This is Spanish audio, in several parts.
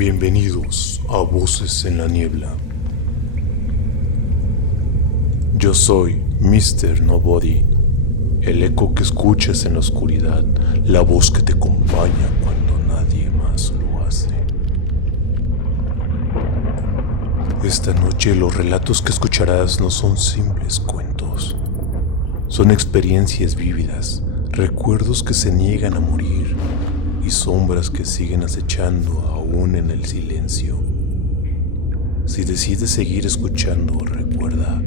Bienvenidos a Voces en la Niebla. Yo soy Mr. Nobody, el eco que escuchas en la oscuridad, la voz que te acompaña cuando nadie más lo hace. Esta noche los relatos que escucharás no son simples cuentos, son experiencias vívidas, recuerdos que se niegan a morir y sombras que siguen acechando aún en el silencio. Si decides seguir escuchando, recuerda,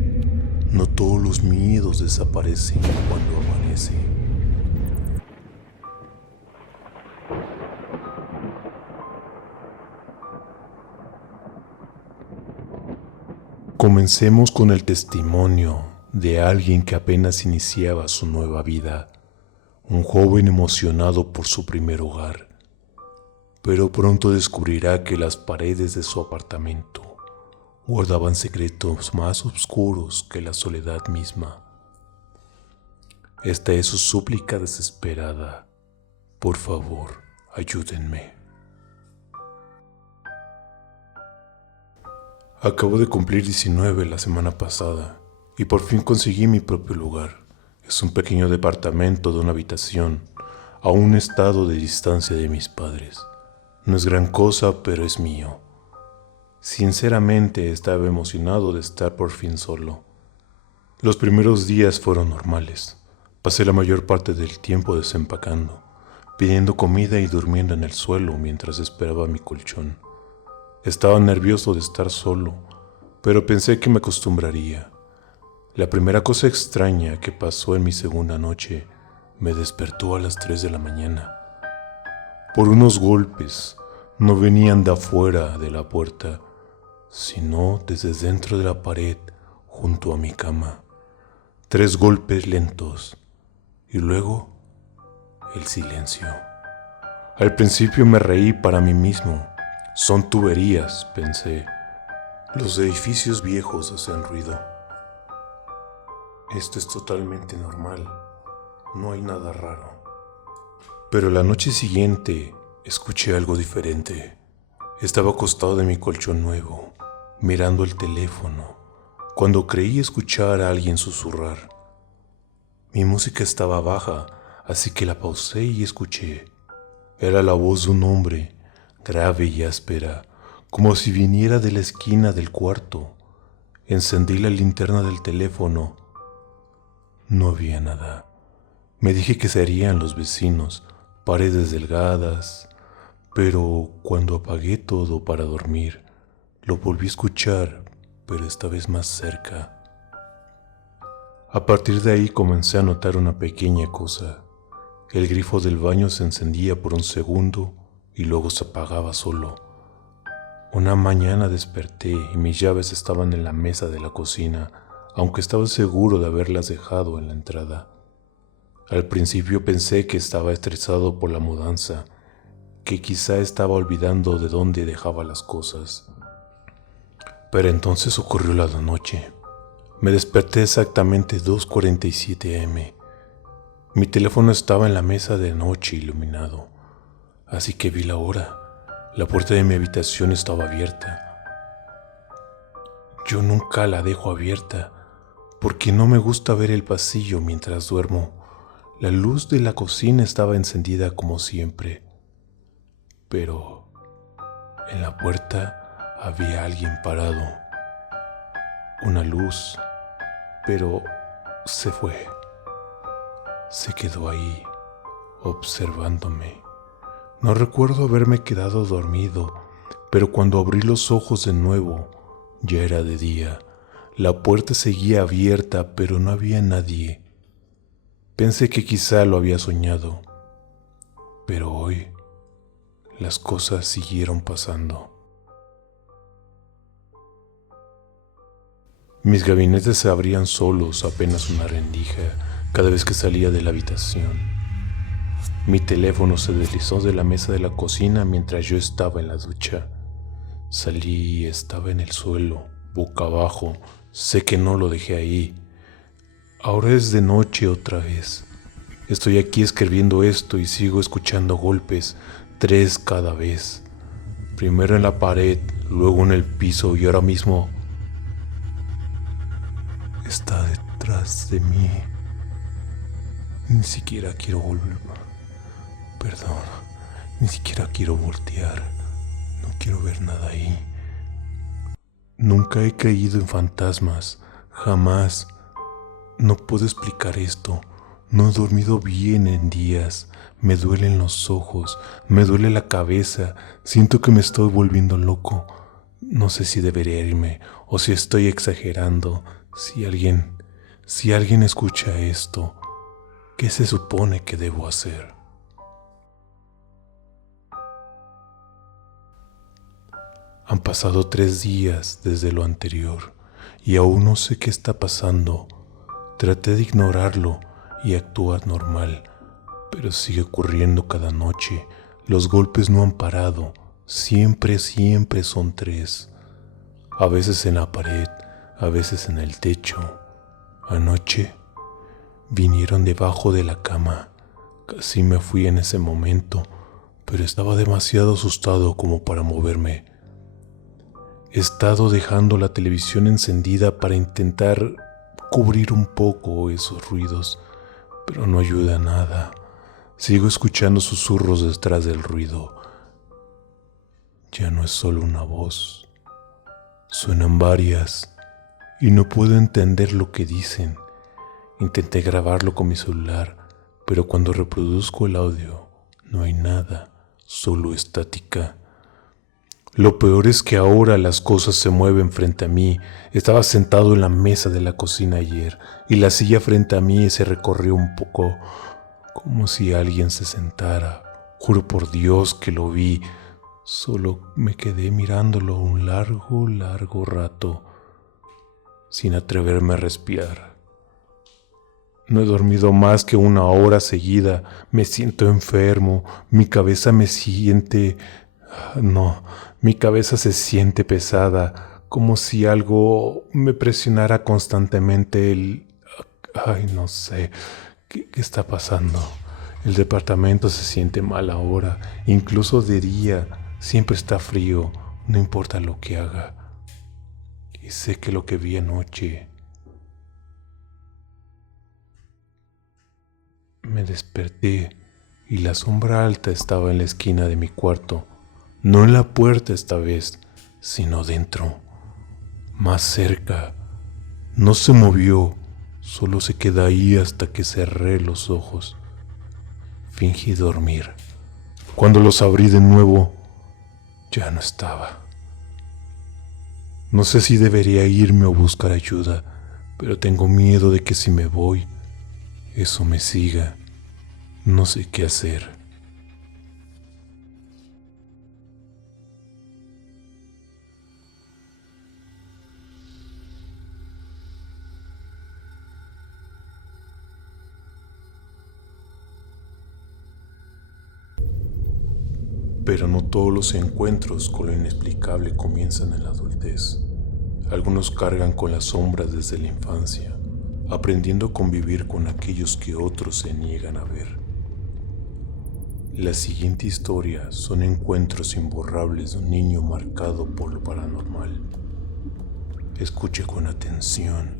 no todos los miedos desaparecen cuando amanece. Comencemos con el testimonio de alguien que apenas iniciaba su nueva vida, un joven emocionado por su primer hogar, pero pronto descubrirá que las paredes de su apartamento guardaban secretos más oscuros que la soledad misma. Esta es su súplica desesperada: por favor, ayúdenme. Acabo de cumplir 19 la semana pasada y por fin conseguí mi propio lugar. Es un pequeño departamento de una habitación a un estado de distancia de mis padres. No es gran cosa, pero es mío. Sinceramente estaba emocionado de estar por fin solo. Los primeros días fueron normales. Pasé la mayor parte del tiempo desempacando, pidiendo comida y durmiendo en el suelo mientras esperaba mi colchón. Estaba nervioso de estar solo, pero pensé que me acostumbraría. La primera cosa extraña que pasó en mi segunda noche me despertó a las 3 de la mañana. Por unos golpes. No venían de afuera de la puerta, sino desde dentro de la pared junto a mi cama. 3 golpes lentos y luego el silencio. Al principio me reí para mí mismo. Son tuberías, pensé. Los edificios viejos hacen ruido. Esto es totalmente normal. No hay nada raro. Pero la noche siguiente escuché algo diferente. Estaba acostado de mi colchón nuevo, mirando el teléfono, cuando creí escuchar a alguien susurrar. Mi música estaba baja, así que la pausé y escuché. Era la voz de un hombre, grave y áspera, como si viniera de la esquina del cuarto. Encendí la linterna del teléfono. No había nada. Me dije que serían los vecinos, paredes delgadas, pero cuando apagué todo para dormir, lo volví a escuchar, pero esta vez más cerca. A partir de ahí comencé a notar una pequeña cosa. El grifo del baño se encendía por un segundo y luego se apagaba solo. Una mañana desperté y mis llaves estaban en la mesa de la cocina, aunque estaba seguro de haberlas dejado en la entrada. Al principio pensé que estaba estresado por la mudanza, que quizá estaba olvidando de dónde dejaba las cosas. Pero entonces ocurrió la noche. Me desperté exactamente 2:47 am. Mi teléfono estaba en la mesa de noche iluminado, así que vi la hora. La puerta de mi habitación estaba abierta. Yo nunca la dejo abierta, porque no me gusta ver el pasillo mientras duermo. La luz de la cocina estaba encendida como siempre, pero en la puerta había alguien parado. Una luz, pero se fue. Se quedó ahí, observándome. No recuerdo haberme quedado dormido, pero cuando abrí los ojos de nuevo, ya era de día. La puerta seguía abierta, pero no había nadie. Pensé que quizá lo había soñado, pero hoy las cosas siguieron pasando. Mis gabinetes se abrían solos, apenas una rendija, cada vez que salía de la habitación. Mi teléfono se deslizó de la mesa de la cocina mientras yo estaba en la ducha. Salí y estaba en el suelo, boca abajo. Sé que no lo dejé ahí. Ahora es de noche otra vez. Estoy aquí escribiendo esto y sigo escuchando golpes, 3 cada vez. Primero en la pared, luego en el piso y ahora mismo está detrás de mí. Ni siquiera quiero volver. Perdón, ni siquiera quiero voltear. No quiero ver nada ahí. Nunca he creído en fantasmas, jamás. No puedo explicar esto. No he dormido bien en días. Me duelen los ojos, me duele la cabeza. Siento que me estoy volviendo loco. No sé si debería irme o si estoy exagerando. Si alguien escucha esto, ¿qué se supone que debo hacer? Han pasado 3 días desde lo anterior y aún no sé qué está pasando. Traté de ignorarlo y actuar normal, pero sigue ocurriendo cada noche. Los golpes no han parado. Siempre son 3. A veces en la pared, a veces en el techo. Anoche vinieron debajo de la cama. Casi me fui en ese momento, pero estaba demasiado asustado como para moverme. He estado dejando la televisión encendida para intentar cubrir un poco esos ruidos, pero no ayuda a nada. Sigo escuchando susurros detrás del ruido. Ya no es solo una voz, suenan varias y no puedo entender lo que dicen. Intenté grabarlo con mi celular, pero cuando reproduzco el audio no hay nada, solo estática. Lo peor es que ahora las cosas se mueven frente a mí. Estaba sentado en la mesa de la cocina ayer y la silla frente a mí se recorrió un poco, como si alguien se sentara. Juro por Dios que lo vi. Solo me quedé mirándolo un largo rato, sin atreverme a respirar. No he dormido más que 1 hora seguida. Me siento enfermo. Mi cabeza se siente pesada, como si algo me presionara constantemente no sé, ¿qué está pasando? El departamento se siente mal ahora, incluso de día, siempre está frío, no importa lo que haga. Y sé que lo que vi anoche. Me desperté y la sombra alta estaba en la esquina de mi cuarto. No en la puerta esta vez, sino dentro, más cerca. No se movió, solo se quedó ahí hasta que cerré los ojos. Fingí dormir. Cuando los abrí de nuevo, ya no estaba. No sé si debería irme o buscar ayuda, pero tengo miedo de que si me voy, eso me siga. No sé qué hacer. Pero no todos los encuentros con lo inexplicable comienzan en la adultez. Algunos cargan con las sombras desde la infancia, aprendiendo a convivir con aquellos que otros se niegan a ver. La siguiente historia son encuentros imborrables de un niño marcado por lo paranormal. Escuche con atención.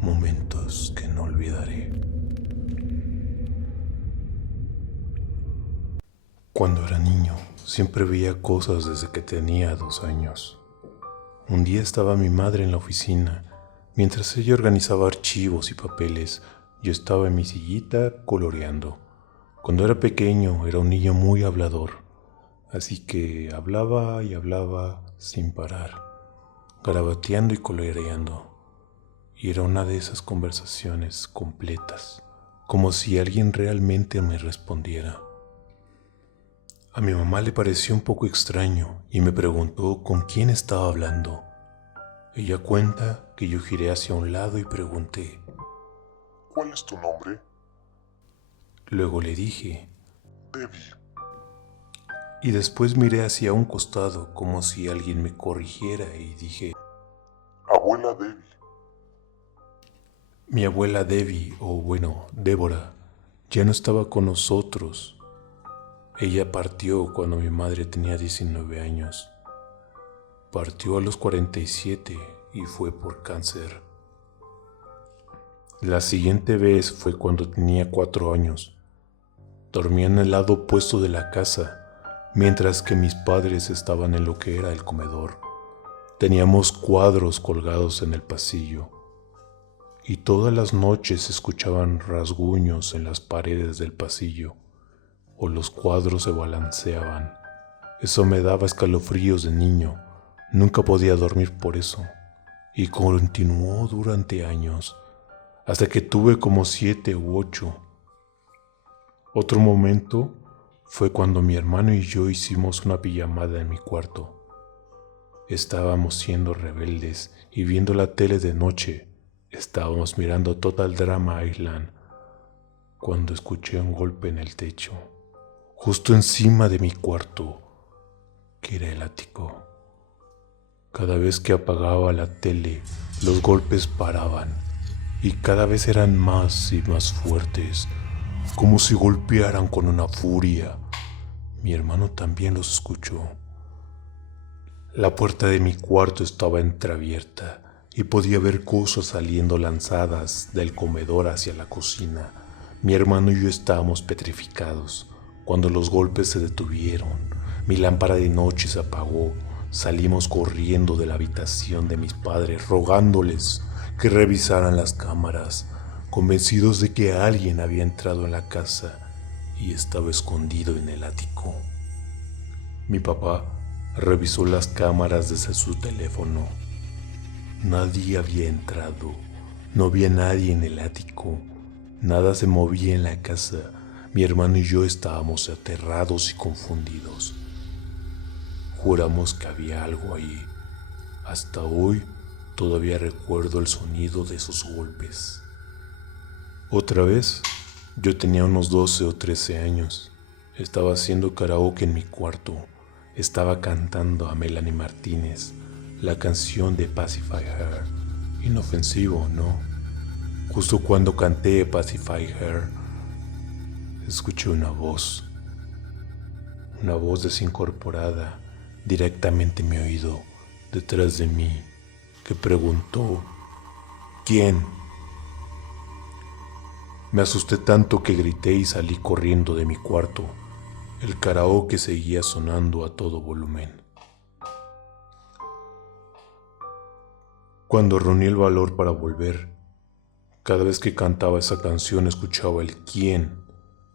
Momentos que no olvidaré. Cuando era niño, siempre veía cosas desde que tenía 2 años. Un día estaba mi madre en la oficina. Mientras ella organizaba archivos y papeles, yo estaba en mi sillita coloreando. Cuando era pequeño era un niño muy hablador, así que hablaba y hablaba sin parar, garabateando y coloreando. Y era una de esas conversaciones completas, como si alguien realmente me respondiera. A mi mamá le pareció un poco extraño y me preguntó con quién estaba hablando. Ella cuenta que yo giré hacia un lado y pregunté: ¿Cuál es tu nombre? Luego le dije, Debbie. y después miré hacia un costado como si alguien me corrigiera y dije: Abuela Debbie. Mi abuela Debbie, o bueno, Débora, ya no estaba con nosotros. Ella partió cuando mi madre tenía 19 años. Partió a los 47 y fue por cáncer. La siguiente vez fue cuando tenía 4 años. Dormía en el lado opuesto de la casa, mientras que mis padres estaban en lo que era el comedor. Teníamos cuadros colgados en el pasillo, y todas las noches se escuchaban rasguños en las paredes del pasillo, o los cuadros se balanceaban. Eso me daba escalofríos de niño. Nunca podía dormir por eso, y continuó durante años, hasta que tuve como 7 u 8. Otro momento fue cuando mi hermano y yo hicimos una pijamada en mi cuarto. Estábamos siendo rebeldes y viendo la tele de noche. Estábamos mirando Total Drama Island cuando escuché un golpe en el techo, justo encima de mi cuarto, que era el ático. Cada vez que apagaba la tele, los golpes paraban y cada vez eran más y más fuertes, como si golpearan con una furia. Mi hermano también los escuchó. La puerta de mi cuarto estaba entreabierta y podía ver cosas saliendo lanzadas del comedor hacia la cocina. Mi hermano y yo estábamos petrificados. Cuando los golpes se detuvieron, mi lámpara de noche se apagó. Salimos corriendo de la habitación de mis padres, rogándoles que revisaran las cámaras, convencidos de que alguien había entrado en la casa y estaba escondido en el ático. Mi papá revisó las cámaras desde su teléfono. Nadie había entrado, no había nadie en el ático, nada se movía en la casa. Mi hermano y yo estábamos aterrados y confundidos. Juramos que había algo ahí. Hasta hoy todavía recuerdo el sonido de esos golpes. Otra vez, yo tenía unos 12 o 13 años. Estaba haciendo karaoke en mi cuarto. Estaba cantando a Melanie Martínez la canción de Pacify Her. Inofensivo, ¿no? Justo cuando canté Pacify Her, escuché una voz desincorporada directamente en mi oído, detrás de mí, que preguntó: ¿quién? Me asusté tanto que grité y salí corriendo de mi cuarto. El karaoke seguía sonando a todo volumen. Cuando reuní el valor para volver, cada vez que cantaba esa canción escuchaba el quién.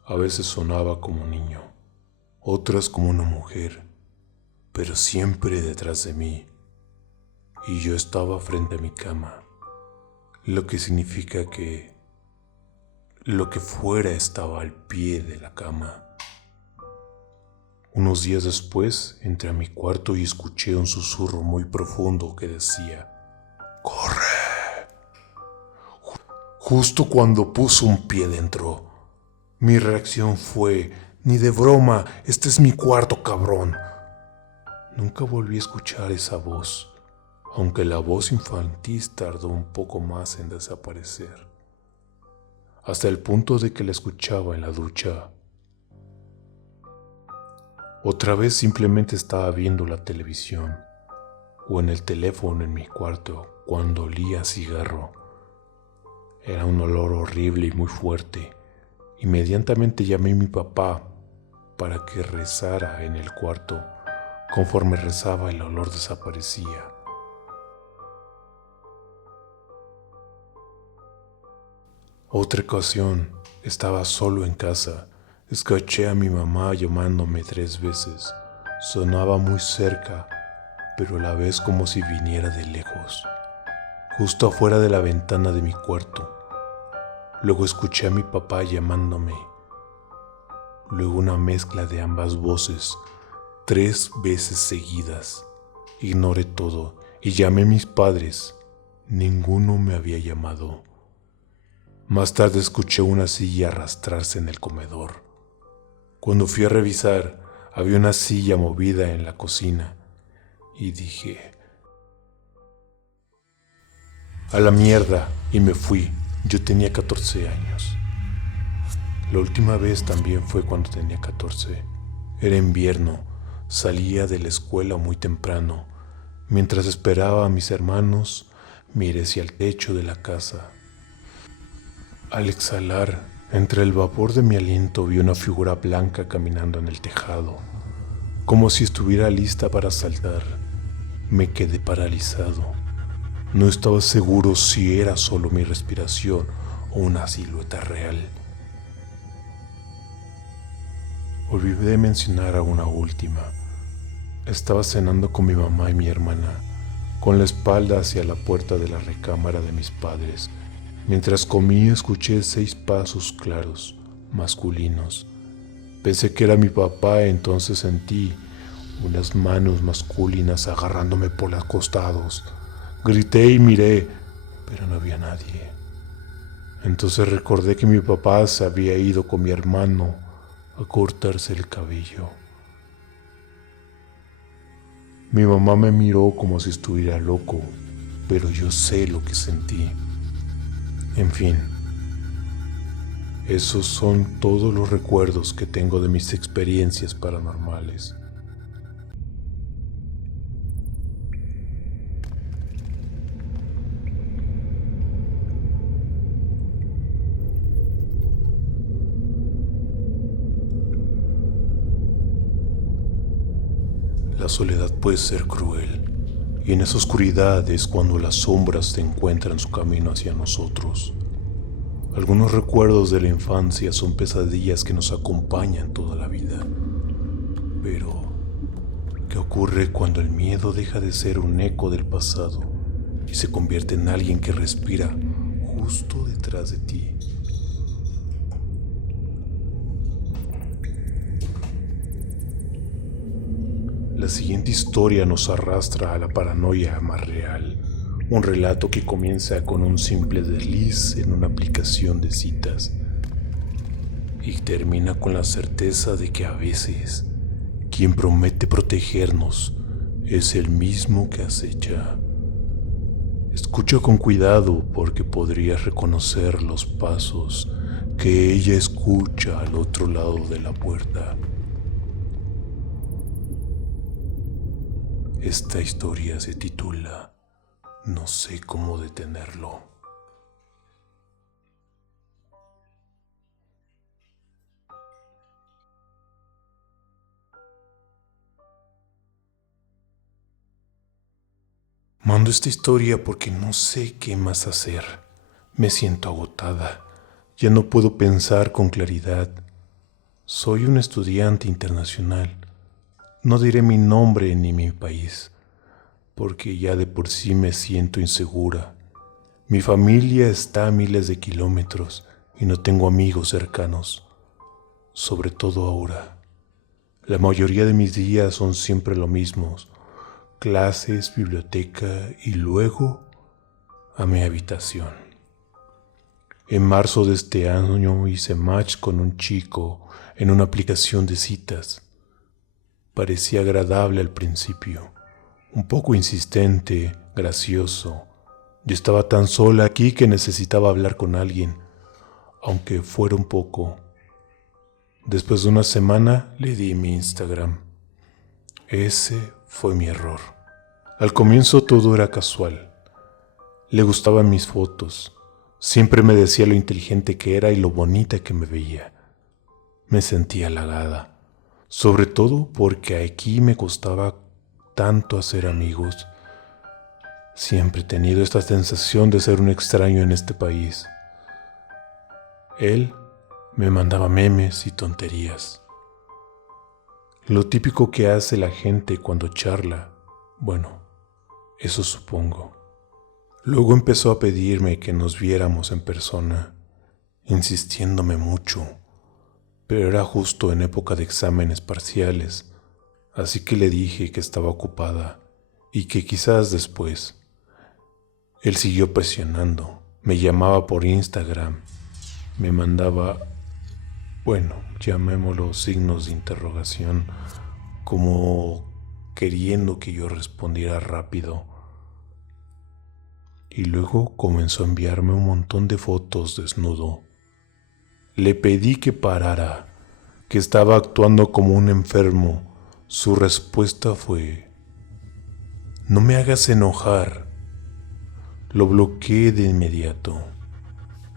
A veces sonaba como un niño, otras como una mujer, pero siempre detrás de mí, y yo estaba frente a mi cama, lo que significa que lo que fuera estaba al pie de la cama. Unos días después entré a mi cuarto y escuché un susurro muy profundo que decía: ¡corre! Justo cuando puso un pie dentro, mi reacción fue: ni de broma, este es mi cuarto, cabrón. Nunca volví a escuchar esa voz, aunque la voz infantil tardó un poco más en desaparecer, hasta el punto de que la escuchaba en la ducha. Otra vez simplemente estaba viendo la televisión o en el teléfono en mi cuarto cuando olía a cigarro. Era un olor horrible y muy fuerte. Inmediatamente llamé a mi papá para que rezara en el cuarto. Conforme rezaba, el olor desaparecía. Otra ocasión, estaba solo en casa. Escuché a mi mamá llamándome 3 veces. Sonaba muy cerca, pero a la vez como si viniera de lejos, justo afuera de la ventana de mi cuarto. Luego escuché a mi papá llamándome. Luego una mezcla de ambas voces, 3 veces seguidas. Ignoré todo y llamé a mis padres. Ninguno me había llamado. Más tarde escuché una silla arrastrarse en el comedor. Cuando fui a revisar, había una silla movida en la cocina y dije: a la mierda, y me fui. Yo tenía 14 años. La última vez también fue cuando tenía 14. Era invierno, salía de la escuela muy temprano. Mientras esperaba a mis hermanos, miré hacia el techo de la casa. Al exhalar, entre el vapor de mi aliento vi una figura blanca caminando en el tejado, como si estuviera lista para saltar. Me quedé paralizado. No estaba seguro si era solo mi respiración o una silueta real. Olvidé mencionar a una última. Estaba cenando con mi mamá y mi hermana, con la espalda hacia la puerta de la recámara de mis padres. Mientras comía escuché 6 pasos claros, masculinos. Pensé que era mi papá, entonces sentí unas manos masculinas agarrándome por los costados. Grité y miré, pero no había nadie. Entonces recordé que mi papá se había ido con mi hermano a cortarse el cabello. Mi mamá me miró como si estuviera loco, pero yo sé lo que sentí. En fin, esos son todos los recuerdos que tengo de mis experiencias paranormales. La soledad puede ser cruel, y en esa oscuridad es cuando las sombras encuentran su camino hacia nosotros. Algunos recuerdos de la infancia son pesadillas que nos acompañan toda la vida. Pero, ¿qué ocurre cuando el miedo deja de ser un eco del pasado y se convierte en alguien que respira justo detrás de ti? La siguiente historia nos arrastra a la paranoia más real, un relato que comienza con un simple desliz en una aplicación de citas y termina con la certeza de que a veces quien promete protegernos es el mismo que acecha. Escucha con cuidado porque podrías reconocer los pasos que ella escucha al otro lado de la puerta. Esta historia se titula No sé cómo detenerlo. Mando esta historia porque no sé qué más hacer. Me siento agotada. Ya no puedo pensar con claridad. Soy un estudiante internacional. No diré mi nombre ni mi país, porque ya de por sí me siento insegura. Mi familia está a miles de kilómetros y no tengo amigos cercanos, sobre todo ahora. La mayoría de mis días son siempre lo mismo: clases, biblioteca y luego a mi habitación. En marzo de este año hice match con un chico en una aplicación de citas. Parecía agradable al principio, un poco insistente, gracioso. Yo estaba tan sola aquí que necesitaba hablar con alguien, aunque fuera un poco. Después de una semana le di mi Instagram. Ese fue mi error. Al comienzo todo era casual. Le gustaban mis fotos. Siempre me decía lo inteligente que era y lo bonita que me veía. Me sentía halagada. Sobre todo porque aquí me costaba tanto hacer amigos. Siempre he tenido esta sensación de ser un extraño en este país. Él me mandaba memes y tonterías. Lo típico que hace la gente cuando charla. Bueno, eso supongo. Luego empezó a pedirme que nos viéramos en persona, insistiéndome mucho. Pero era justo en época de exámenes parciales, así que le dije que estaba ocupada y que quizás después. Él siguió presionando, me llamaba por Instagram, me mandaba, bueno, llamémoslo signos de interrogación, como queriendo que yo respondiera rápido. Y luego comenzó a enviarme un montón de fotos desnudo. Le pedí que parara, que estaba actuando como un enfermo. Su respuesta fue: no me hagas enojar. Lo bloqueé de inmediato.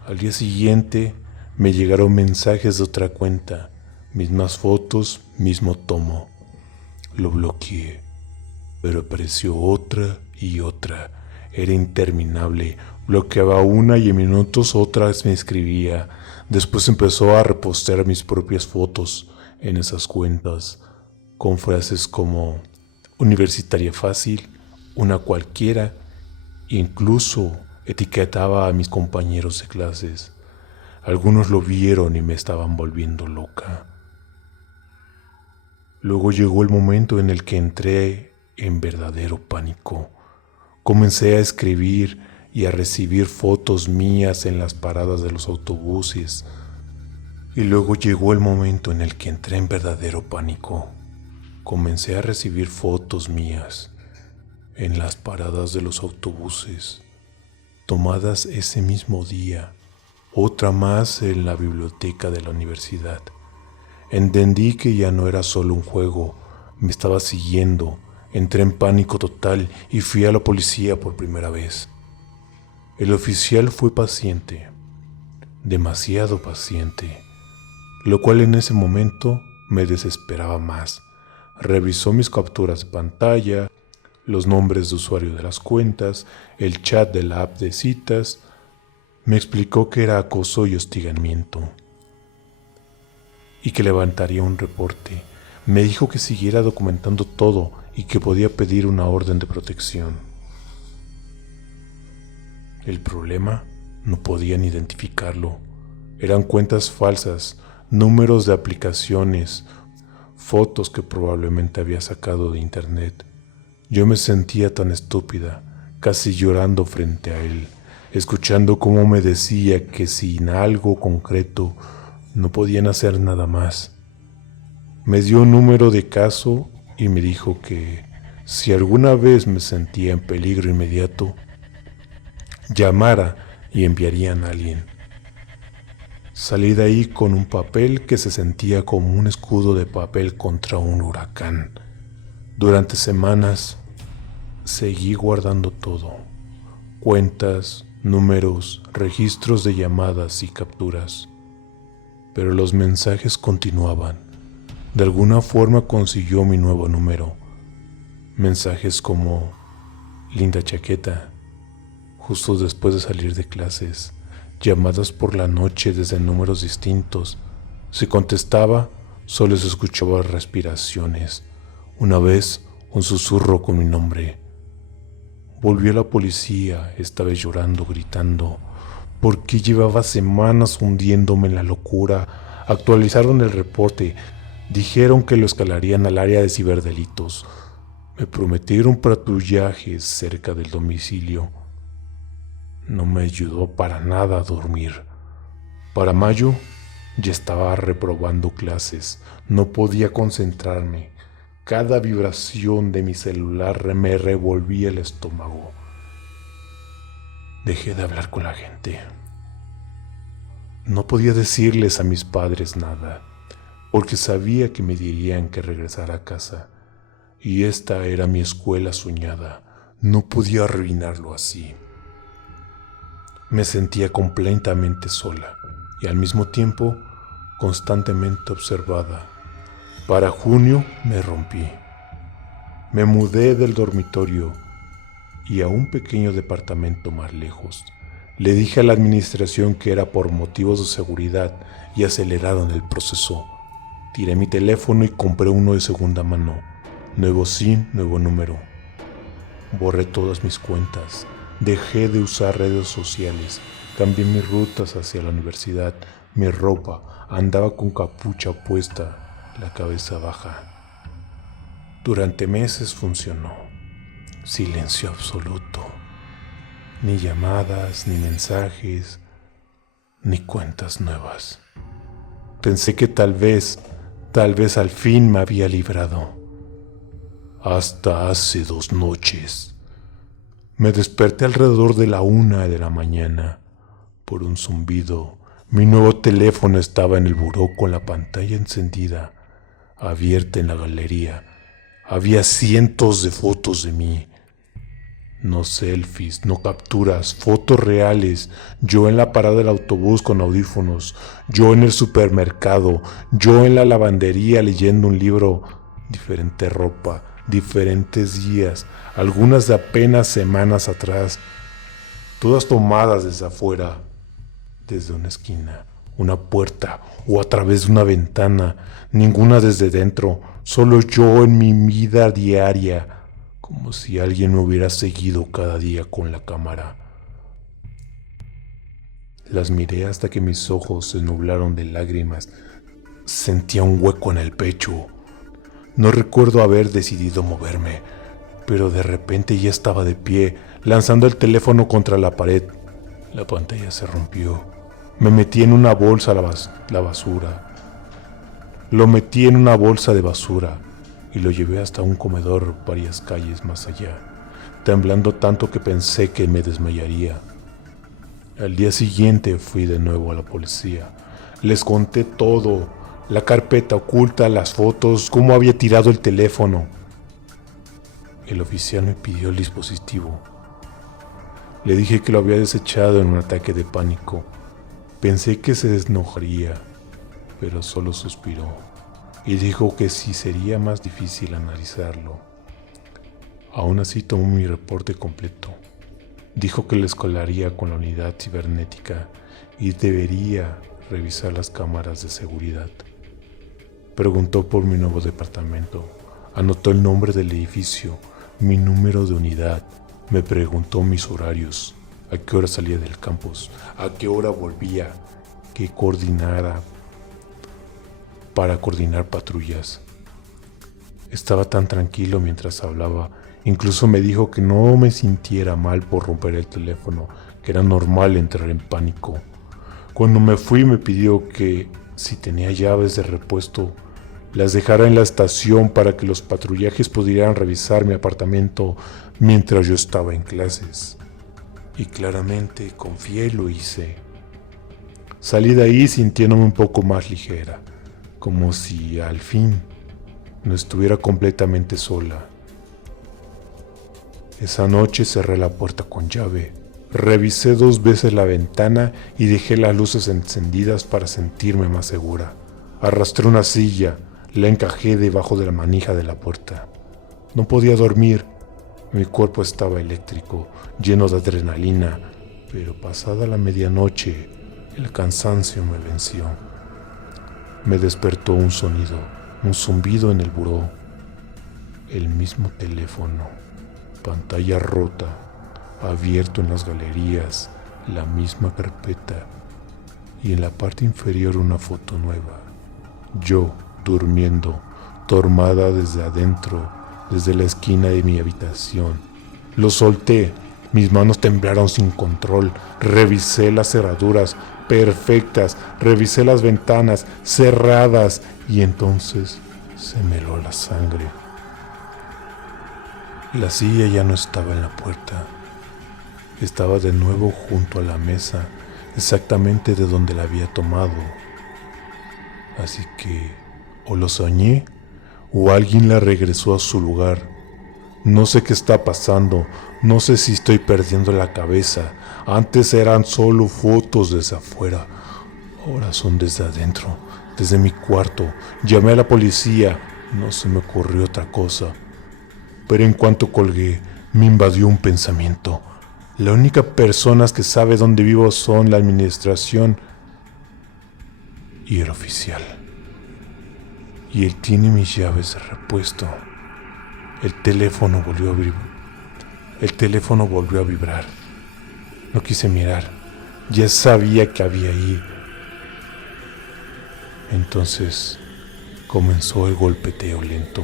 Al día siguiente me llegaron mensajes de otra cuenta, mismas fotos, mismo tomo. Lo bloqueé, pero apareció otra y otra. Era interminable. Bloqueaba una y en minutos otra me escribía. Después empezó a repostear mis propias fotos en esas cuentas, con frases como universitaria fácil, una cualquiera. Incluso etiquetaba a mis compañeros de clases. Algunos lo vieron y me estaban volviendo loca. Luego llegó el momento en el que entré en verdadero pánico. Comencé a escribir y a recibir fotos mías en las paradas de los autobuses. Y luego llegó el momento en el que entré en verdadero pánico. Comencé a recibir fotos mías en las paradas de los autobuses, tomadas ese mismo día, otra más en la biblioteca de la universidad. Entendí que ya no era solo un juego, me estaba siguiendo. Entré en pánico total y fui a la policía por primera vez. El oficial fue paciente, demasiado paciente, lo cual en ese momento me desesperaba más. Revisó mis capturas de pantalla, los nombres de usuario de las cuentas, el chat de la app de citas. Me explicó que era acoso y hostigamiento y que levantaría un reporte. Me dijo que siguiera documentando todo y que podía pedir una orden de protección. El problema, no podían identificarlo. Eran cuentas falsas, números de aplicaciones, fotos que probablemente había sacado de internet. Yo me sentía tan estúpida, casi llorando frente a él, escuchando cómo me decía que sin algo concreto no podían hacer nada más. Me dio un número de caso y me dijo que si alguna vez me sentía en peligro inmediato, llamara y enviarían a alguien. Salí de ahí con un papel que se sentía como un escudo de papel contra un huracán. Durante semanas seguí guardando todo: cuentas, números, registros de llamadas y capturas. Pero los mensajes continuaban. De alguna forma consiguió mi nuevo número. Mensajes como: linda chaqueta, justo después de salir de clases, llamadas por la noche desde números distintos. Si contestaba, solo se escuchaba respiraciones. Una vez, un susurro con mi nombre. Volvió la policía, esta vez llorando, gritando, porque llevaba semanas hundiéndome en la locura. Actualizaron el reporte, dijeron que lo escalarían al área de ciberdelitos. Me prometieron patrullajes cerca del domicilio. No me ayudó para nada a dormir. Para mayo ya estaba reprobando clases, no podía concentrarme. Cada vibración de mi celular me revolvía el estómago. Dejé de hablar con la gente. No podía decirles a mis padres nada, porque sabía que me dirían que regresara a casa. Y esta era mi escuela soñada. No podía arruinarlo así. Me sentía completamente sola y al mismo tiempo constantemente observada. Para junio me rompí. Me mudé del dormitorio y a un pequeño departamento más lejos. Le dije a la administración que era por motivos de seguridad y aceleraron el proceso. Tiré mi teléfono y compré uno de segunda mano. Nuevo SIM, nuevo número. Borré todas mis cuentas. Dejé de usar redes sociales. Cambié mis rutas hacia la universidad. Mi ropa. Andaba con capucha puesta, la cabeza baja. Durante meses funcionó. Silencio absoluto. Ni llamadas, ni mensajes, ni cuentas nuevas. Pensé que tal vez al fin me había librado. Hasta hace 2 noches. Me desperté alrededor de la 1 de la mañana por un zumbido. Mi nuevo teléfono estaba en el buró con la pantalla encendida, abierta en la galería. Había cientos de fotos de mí. No selfies, no capturas, fotos reales. Yo en la parada del autobús con audífonos, yo en el supermercado, yo en la lavandería leyendo un libro. Diferente ropa, diferentes días, algunas de apenas semanas atrás, todas tomadas desde afuera, desde una esquina, una puerta o a través de una ventana, ninguna desde dentro, solo yo en mi vida diaria, como si alguien me hubiera seguido cada día con la cámara. Las miré hasta que mis ojos se nublaron de lágrimas. Sentía un hueco en el pecho. No recuerdo haber decidido moverme, pero de repente ya estaba de pie, lanzando el teléfono contra la pared. La pantalla se rompió. Me metí en una bolsa la basura. Lo metí en una bolsa de basura y lo llevé hasta un comedor varias calles más allá, temblando tanto que pensé que me desmayaría. Al día siguiente fui de nuevo a la policía. Les conté todo, la carpeta oculta, las fotos, cómo había tirado el teléfono. El oficial me pidió el dispositivo. Le dije que lo había desechado en un ataque de pánico. Pensé que se enojaría, pero solo suspiró y dijo que sí sería más difícil analizarlo. Aún así tomó mi reporte completo. Dijo que lo escalaría con la unidad cibernética y debería revisar las cámaras de seguridad. Preguntó por mi nuevo departamento. Anotó el nombre del edificio, mi número de unidad. Me preguntó mis horarios, a qué hora salía del campus, a qué hora volvía, que coordinara para coordinar patrullas. Estaba tan tranquilo mientras hablaba. Incluso me dijo que no me sintiera mal por romper el teléfono, que era normal entrar en pánico. Cuando me fui me pidió que, si tenía llaves de repuesto, las dejara en la estación para que los patrullajes pudieran revisar mi apartamento mientras yo estaba en clases. Y claramente confié y lo hice. Salí de ahí sintiéndome un poco más ligera, como si al fin no estuviera completamente sola. Esa noche cerré la puerta con llave, revisé 2 veces la ventana y dejé las luces encendidas para sentirme más segura. Arrastré una silla, la encajé debajo de la manija de la puerta. No podía dormir, mi cuerpo estaba eléctrico, lleno de adrenalina, pero pasada la medianoche, el cansancio me venció. Me despertó un sonido, un zumbido en el buró, el mismo teléfono, pantalla rota, abierto en las galerías, la misma carpeta y en la parte inferior una foto nueva. Yo durmiendo, tomada desde adentro, desde la esquina de mi habitación. Lo solté, mis manos temblaron sin control, revisé las cerraduras perfectas, revisé las ventanas cerradas y entonces se me heló la sangre. La silla ya no estaba en la puerta, estaba de nuevo junto a la mesa, exactamente de donde la había tomado. Así que o lo soñé o alguien la regresó a su lugar. No sé qué está pasando, no sé si estoy perdiendo la cabeza. Antes eran solo fotos desde afuera, ahora son desde adentro, desde mi cuarto. Llamé a la policía, no se me ocurrió otra cosa. Pero en cuanto colgué, me invadió un pensamiento. La única persona que sabe dónde vivo son la administración y el oficial. Y él tiene mis llaves de repuesto. El teléfono volvió a vibrar. No quise mirar. Ya sabía que había ahí. Entonces comenzó el golpeteo lento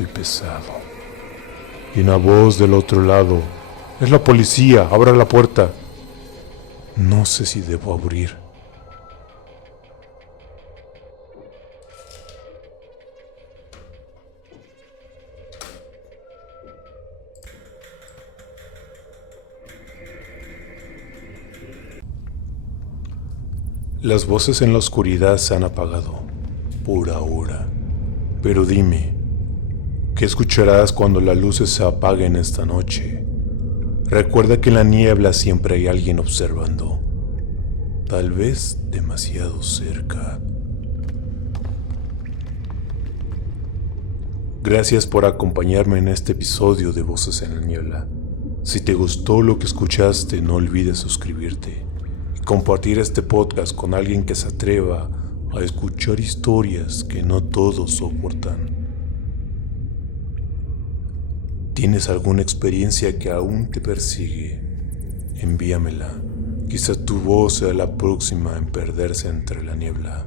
y pesado. Y una voz del otro lado: «Es la policía, abra la puerta». No sé si debo abrir. Las voces en la oscuridad se han apagado, por ahora. Pero dime, ¿qué escucharás cuando las luces se apaguen esta noche? Recuerda que en la niebla siempre hay alguien observando, tal vez demasiado cerca. Gracias por acompañarme en este episodio de Voces en la Niebla. Si te gustó lo que escuchaste, no olvides suscribirte y compartir este podcast con alguien que se atreva a escuchar historias que no todos soportan. ¿Tienes alguna experiencia que aún te persigue? Envíamela. Quizá tu voz sea la próxima en perderse entre la niebla.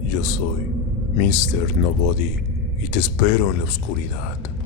Yo soy Mr. Nobody y te espero en la oscuridad.